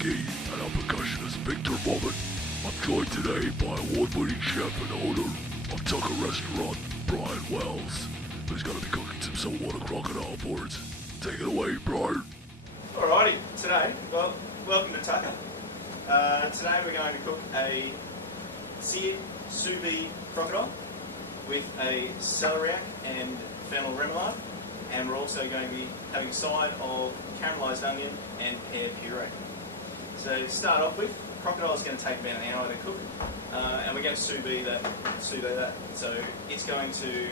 ski, and I'm percussionist Victor Bobbitt. I'm joined today by award-winning chef and owner of Tucker Restaurant, Brian Wells, who's going to be cooking some saltwater crocodile for us. Take it away, Brian. Alrighty, today, well, welcome to Tucker. Today we're going to cook a seared sous vide crocodile with a celeriac and fennel remoulade, and we're also going to be having a side of caramelised onion and pear puree. So to start off with, crocodile is going to take about an hour to cook, and we're going to sous vide that. So it's going to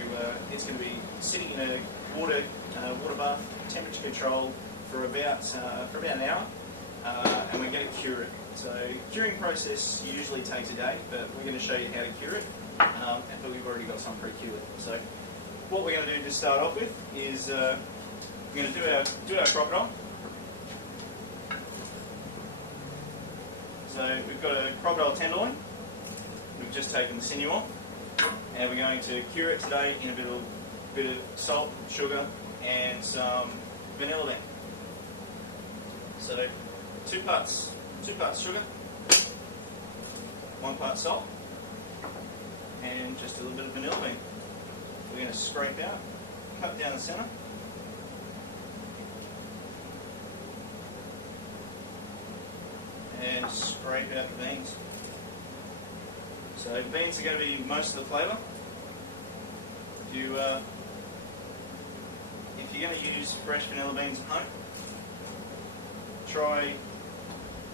be sitting in a water bath, temperature control for about an hour, and we're going to cure it. So curing process usually takes a day, but we're going to show you how to cure it, but we've already got some pre-cured. So what we're going to do to start off with is we're going to do our crocodile. So we've got a crocodile tenderloin. We've just taken the sinew off, and we're going to cure it today in a bit of salt, sugar, and some vanilla bean. So two parts sugar, 1 part salt, and just a little bit of vanilla bean. We're going to scrape out, cut down the centre, and scrape out the beans. So the beans are going to be most of the flavour. If you're going to use fresh vanilla beans at home,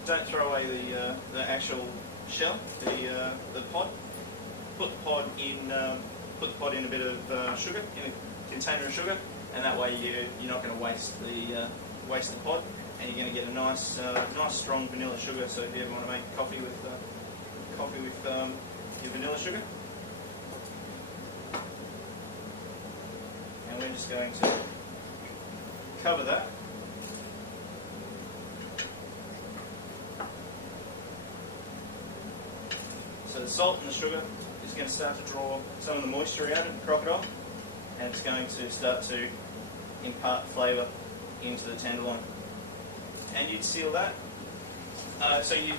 don't throw away the actual shell, the pod. Put the pod in a bit of sugar, in a container of sugar, and that way you're not going to waste the pod, and you're going to get a nice strong vanilla sugar. So if you ever want to make coffee with your vanilla sugar, and we're just going to cover that. So the salt and the sugar is going to start to draw some of the moisture out of the crocodile, and it's going to start to impart flavour into the tenderloin. And you'd seal that. So you'd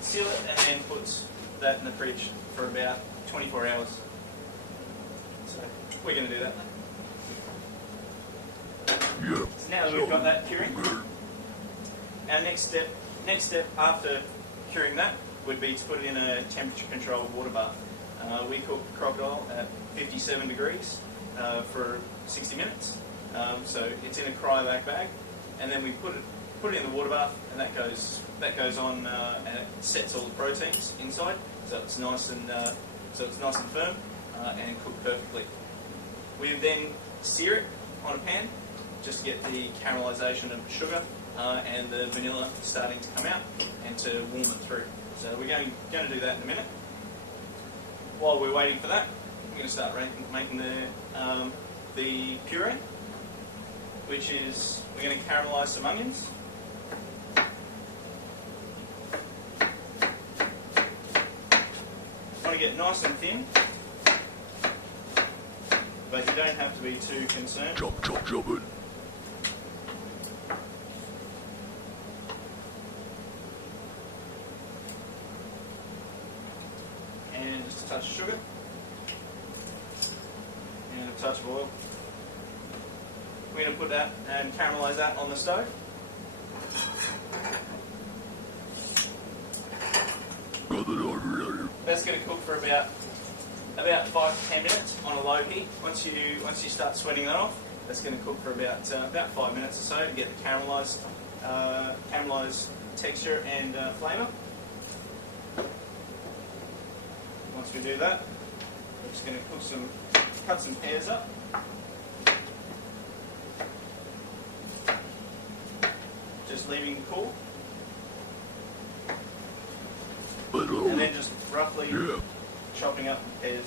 seal it and then put that in the fridge for about 24 hours. So we're going to do that. Yeah. So now that we've got that curing, our next step after curing that would be to put it in a temperature-controlled water bath. We cook crocodile at 57 degrees for 60 minutes. So it's in a cryovac bag, and then we put it in the water bath, and that goes on and it sets all the proteins inside, so it's nice and firm and cooked perfectly. We then sear it on a pan just to get the caramelisation of sugar and the vanilla starting to come out and to warm it through. So we're going to do that in a minute. While we're waiting for that, we're going to start making the puree, which is we're going to caramelise some onions. Want to get nice and thin, but you don't have to be too concerned. Chop it. And just a touch of sugar and a touch of oil. We're going to put that and caramelise that on the stove. That's going to cook for about 5 to 10 minutes on a low heat. Once you start sweating that off, that's going to cook for about 5 minutes or so to get the caramelised texture and flavour. Once we do that, we're just going to cut some pears up. Just leaving it cool. And then just roughly chopping up the pears.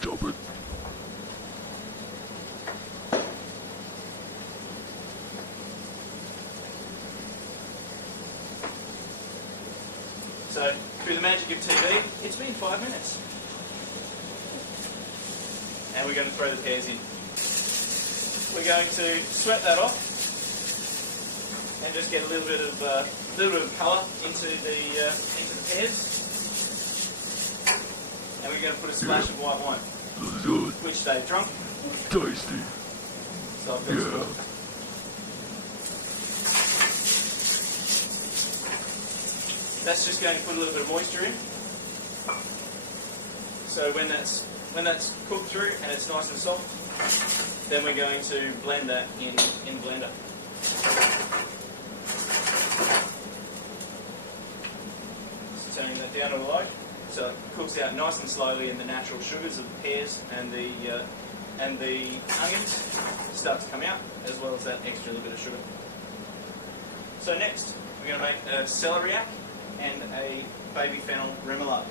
Chop it. So, through the magic of TV, it's been 5 minutes. and we're going to throw the pears in. We're going to sweat that off and just get a little bit of colour into the pears. And we're going to put a splash of white wine, Good. which they've drunk. Tasty. So I've got some. That's just going to put a little bit of moisture in. So when that's cooked through and it's nice and soft, then we're going to blend that in blender. Just turning that down to a low, so it cooks out nice and slowly, and the natural sugars of the pears and the onions start to come out, as well as that extra little bit of sugar. So next, we're going to make a celeriac and a baby fennel remoulade.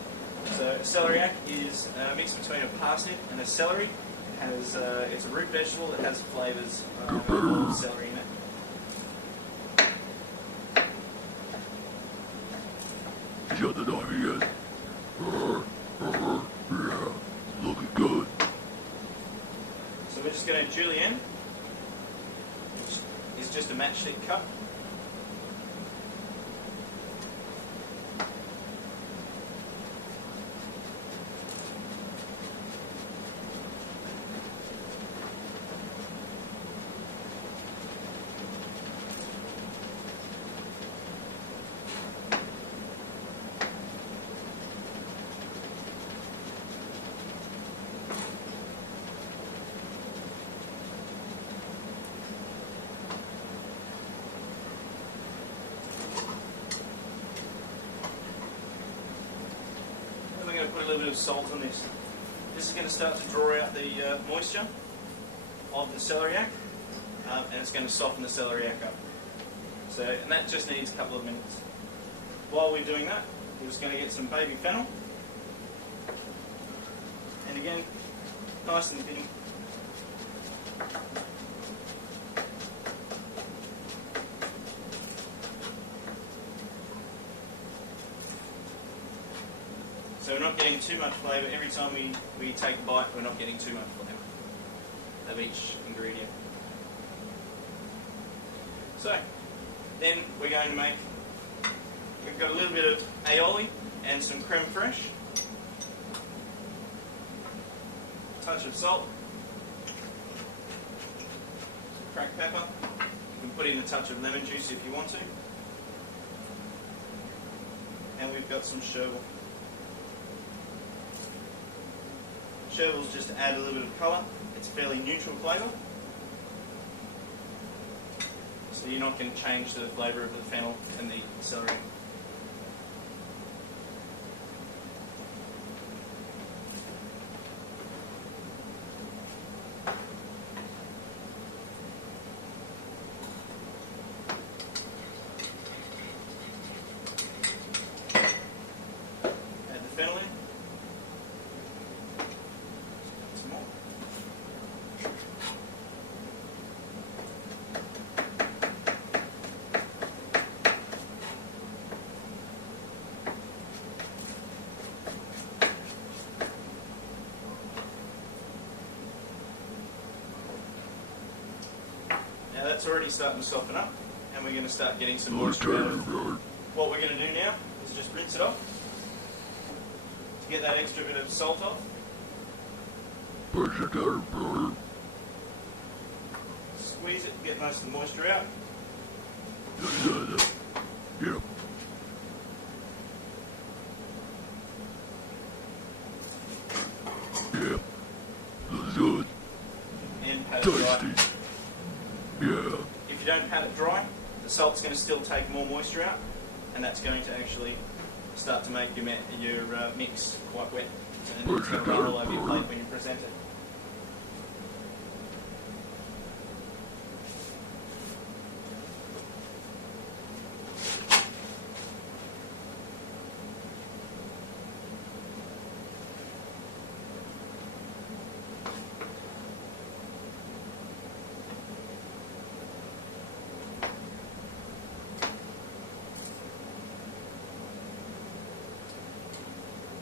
So a celeriac is a mix between a parsnip and a celery. It's a root vegetable that has flavours of celery in it. You got the knife again. Yeah, looking good. So we're just going to julienne, which is just a matchstick cut. We're going to put a little bit of salt on this. This is going to start to draw out the moisture of the celeriac, and it's going to soften the celeriac up. And that just needs a couple of minutes. While we're doing that, we're just going to get some baby fennel, and again, nice and thin. So we're not getting too much flavour. Every time we take a bite, we're not getting too much flavour of each ingredient. So then we're going to we've got a little bit of aioli and some creme fraiche, a touch of salt, some cracked pepper. You can put in a touch of lemon juice if you want to. And we've got some chervil. Chervil's just to add a little bit of colour. It's fairly neutral flavour, so you're not going to change the flavour of the fennel and the celery. Add the fennel in. Some more. Now that's already starting to soften up, and we're going to start getting some moisture out of it. What we're going to do now is just rinse it off to get that extra bit of salt off. Squeeze it, get most of the moisture out. Yep. Yep. Looks good. And pat it dry. Tasty. Yeah. If you don't pat it dry, the salt's going to still take more moisture out, and that's going to actually start to make your mix quite wet. And it's going to run all over your plate when you present it.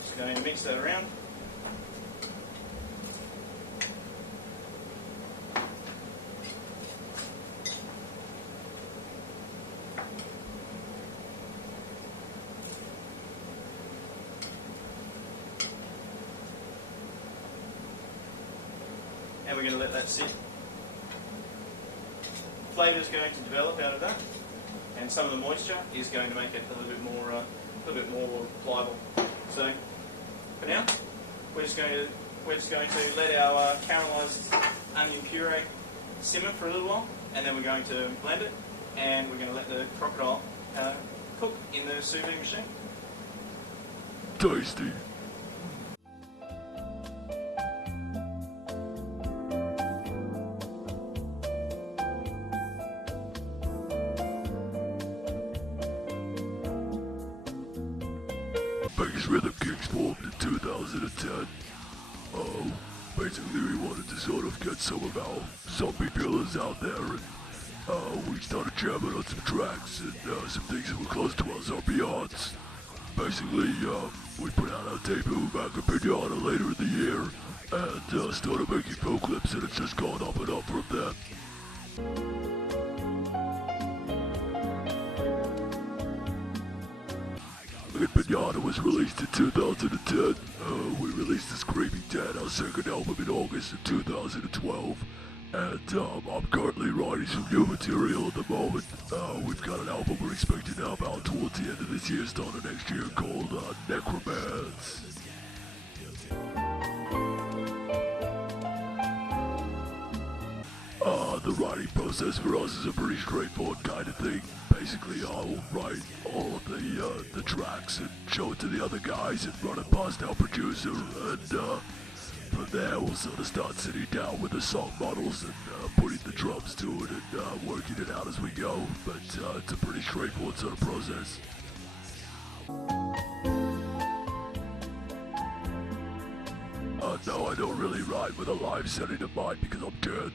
Just going to mix that around. and we're going to let that sit. Flavour is going to develop out of that, and some of the moisture is going to make it a little bit more pliable. So for now, we're just going to let our caramelised onion puree simmer for a little while, and then we're going to blend it, and we're going to let the crocodile cook in the sous vide machine. Tasty. Biggest Rhythm Kings formed in 2010. Basically we wanted to sort of get some of our zombie feelers out there, and we started jamming on some tracks and some things that were close to our zombie hearts. Basically, we put out our debut back in Pinata later in the year, and started making film clips, and it's just gone up and up from there. Pinata was released in 2010. We released The Screaming Dead, our second album, in August of 2012. And I'm currently writing some new material at the moment. We've got an album we're expecting to have out towards the end of this year, start of next year, called Necromance. The writing process for us is a pretty straightforward kind of thing. Basically, I'll write all of the tracks and show it to the other guys and run it past our producer, and from there we'll sort of start sitting down with the song models and putting the drums to it and working it out as we go. But it's a pretty straightforward sort of process. No, I don't really write with a live setting in mind because I'm dead.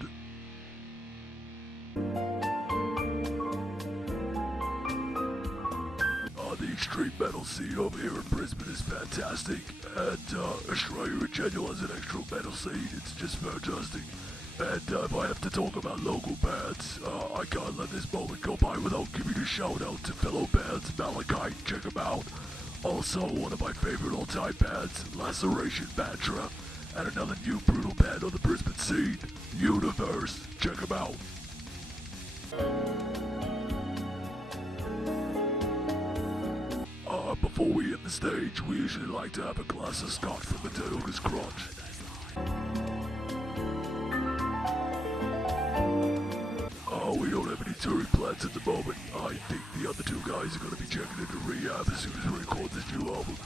The extreme metal scene over here in Brisbane is fantastic, and Australia in general has an extreme metal scene. It's just fantastic. And if I have to talk about local bands, I can't let this moment go by without giving a shout out to fellow bands Malachite, check them out. Also, one of my favorite all-time bands, Laceration Mantra, and another new brutal band on the Brisbane scene, Universe, check them out. Before we hit the stage, we usually like to have a glass of scotch from the Dead Hooker's Crotch. We don't have any touring plans at the moment. I think the other two guys are going to be checking into rehab as soon as we record this new album.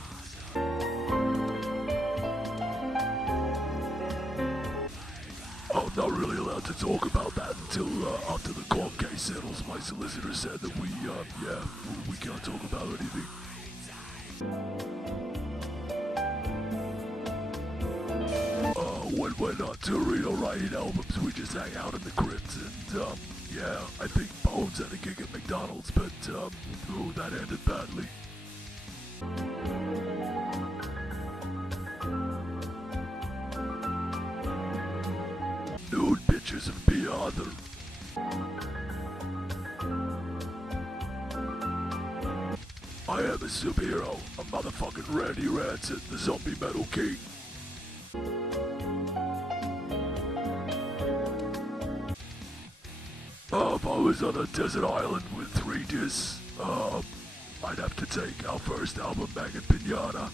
I'm not really allowed to talk about that until after the court case settles. My solicitor said that we can't talk about anything. When we're not touring or writing albums, we just hang out in the crypt, and I think Bones had a gig at McDonald's, but that ended badly. Nude pictures of Beather. I am a superhero, a motherfucking Randy Ranson, the zombie metal king. If I was on a desert island with 3 discs, I'd have to take our first album back at Pinata.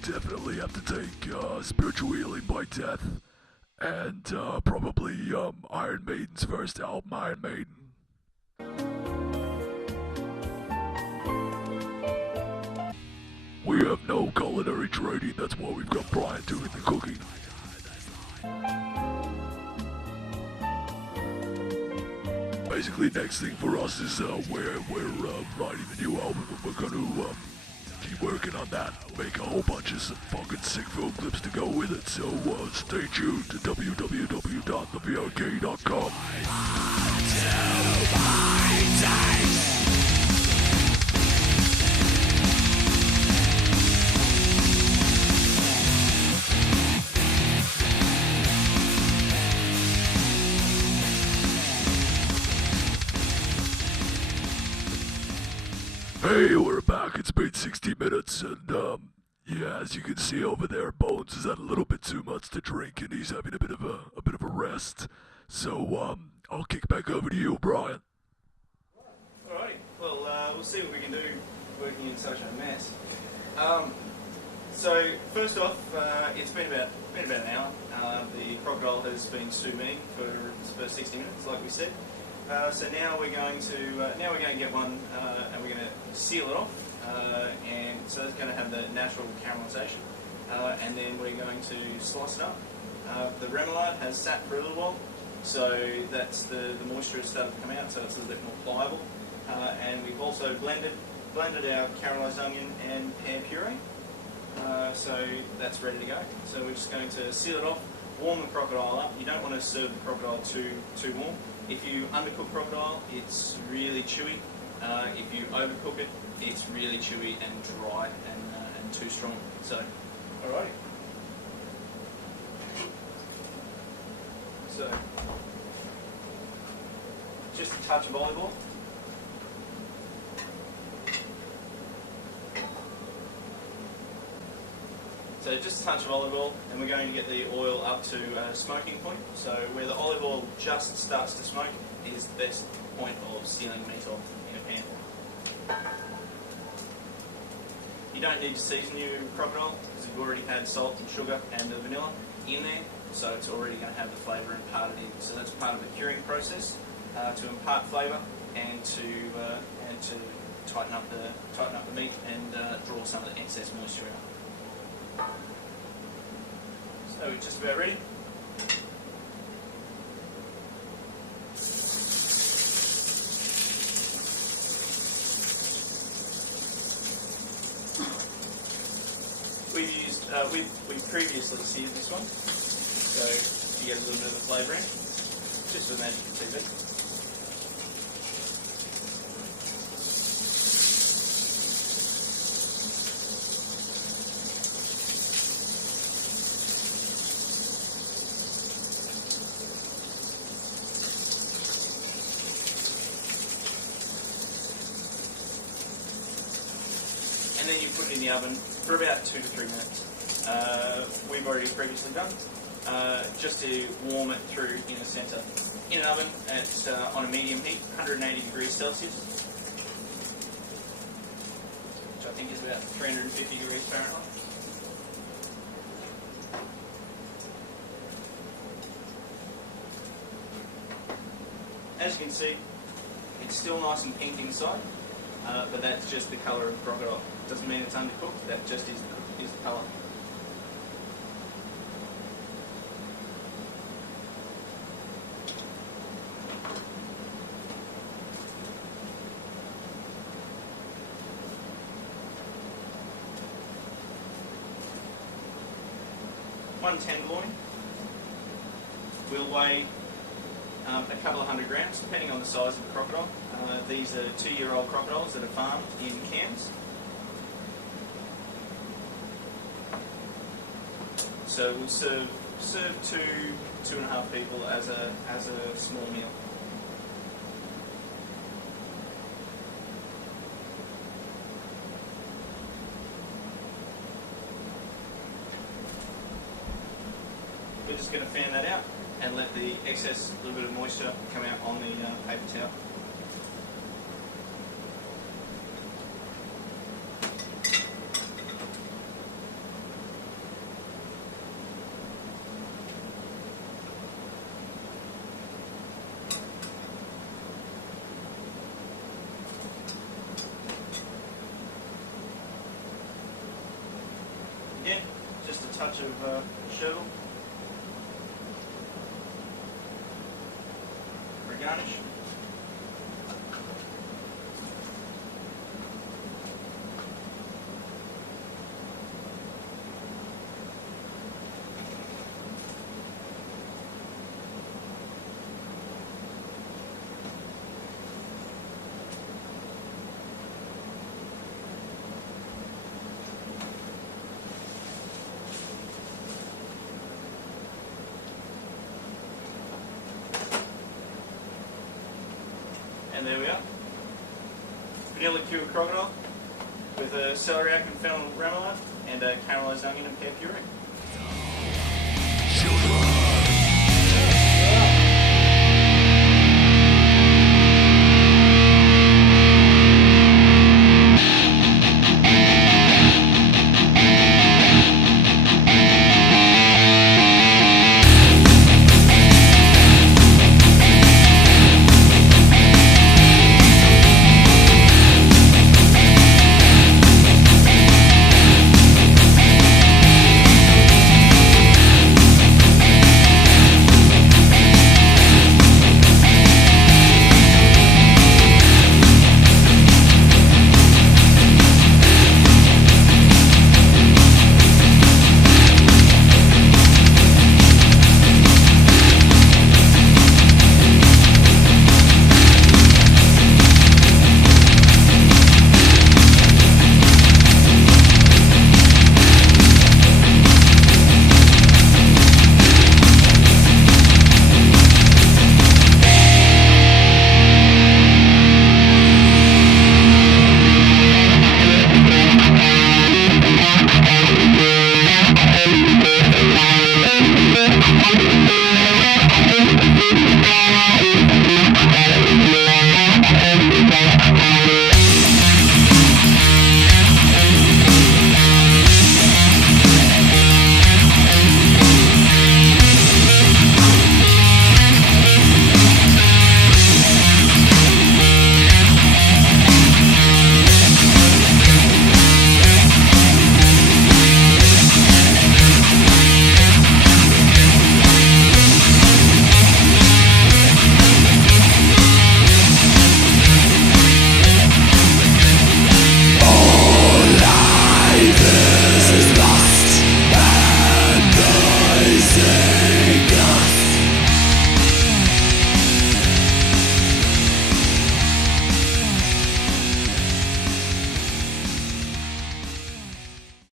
Definitely have to take Spiritual Healing by Death, and probably Iron Maiden's first album, Iron Maiden. We have no culinary training, that's why we've got Brian doing the cooking. Basically, next thing for us is we're writing the new album, and we're gonna keep working on that. Make a whole bunch of some fucking sick film clips to go with it. So stay tuned to www.thevrk.com. Hey, we're back. It's been 60 minutes, and as you can see over there, Bones has had a little bit too much to drink, and he's having a bit of a rest. So I'll kick back over to you, Brian. Alrighty. Well, we'll see what we can do working in such a mess. So first off, it's been about an hour. The crocodile has been sous vide for 60 minutes, like we said. So now we're going to get one, and we're going to seal it off, and so it's going to have the natural caramelisation, and then we're going to slice it up. The remoulade has sat for a little while, so that's the moisture has started to come out, so it's a little bit more pliable. And we've also blended our caramelised onion and pear puree, so that's ready to go. So we're just going to seal it off, warm the crocodile up. You don't want to serve the crocodile too warm. If you undercook crocodile, it's really chewy. If you overcook it, it's really chewy and dry and too strong. So, alrighty. So, just a touch of olive oil. So just a touch of olive oil, and we're going to get the oil up to a smoking point. So where the olive oil just starts to smoke is the best point of sealing meat off in a pan. You don't need to season your crocodile because you've already had salt and sugar and the vanilla in there, so it's already going to have the flavour imparted in. So that's part of the curing process, to impart flavour and to tighten up the meat and draw some of the excess moisture out. So we're just about ready. We've previously seared this one, so you get a little bit of a flavour in, just for Magic TV. And then you put it in the oven for about 2 to 3 minutes. We've already previously done, just to warm it through in the centre. In an oven at on a medium heat, 180 degrees Celsius, which I think is about 350 degrees Fahrenheit. As you can see, it's still nice and pink inside, but that's just the colour of crocodile. Doesn't mean it's undercooked, that just is the colour. One tenderloin will weigh a couple of 100 grams, depending on the size of the crocodile. These are 2-year-old crocodiles that are farmed in cans. So we'll serve 2.5 people as a small meal. We're just going to fan that out and let the excess little bit of moisture come out on the paper towel. Again, just a touch of sherbet for garnish. And there we are. Vanilla cured crocodile. with a celeriac and fennel remoulade and a caramelised onion and pear puree.